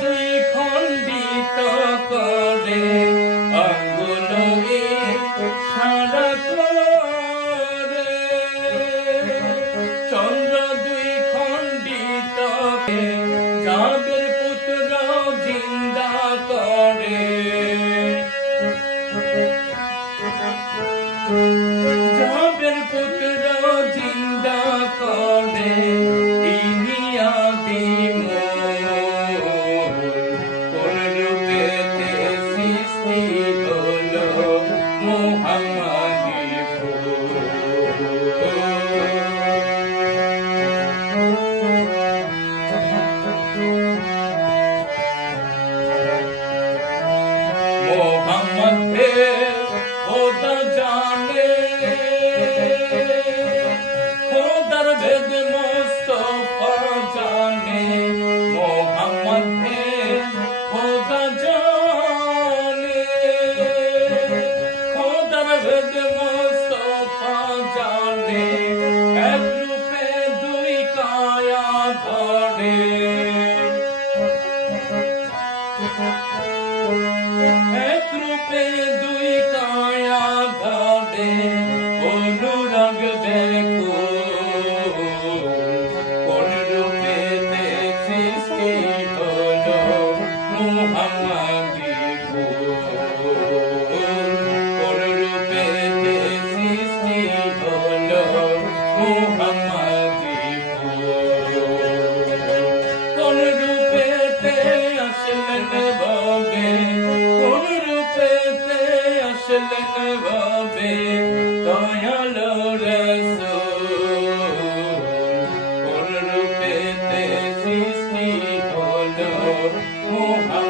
দুই খণ্ডিত করে আঙ্গুল সারা করে, চন্দ্র দুই খণ্ডিত যাদের পুত্র জিন্দা করে, যাদের পুত্র জিন্দা করে ইনিয়াদি কোন রূপেতে সৃষ্টি হলো মুহাম্মাদি মোহাম্মদ খোদা জানে, খোদার ভেদ মুস্তাফা জানে, মোহাম্মদ খোদা জানে, খোদার ভেদ মুস্তাফা জানে, এক রূপে দুই কায়া ধরে, এক রূপে দুই কায়া ধরে, অনুরাগ দেখো কোন রূপেতে সৃষ্টি হলো মুহাম্মাদি কোন রূপেতে সৃষ্টি হলো মুহাম্মাদি কোন রূপেতে আসলেন ভাবে, কোন রূপেতে আসলেন ভাবে দয়াল রাসূল, কোন রূপেতে সৃষ্টি হলো মুহাম্মাদ।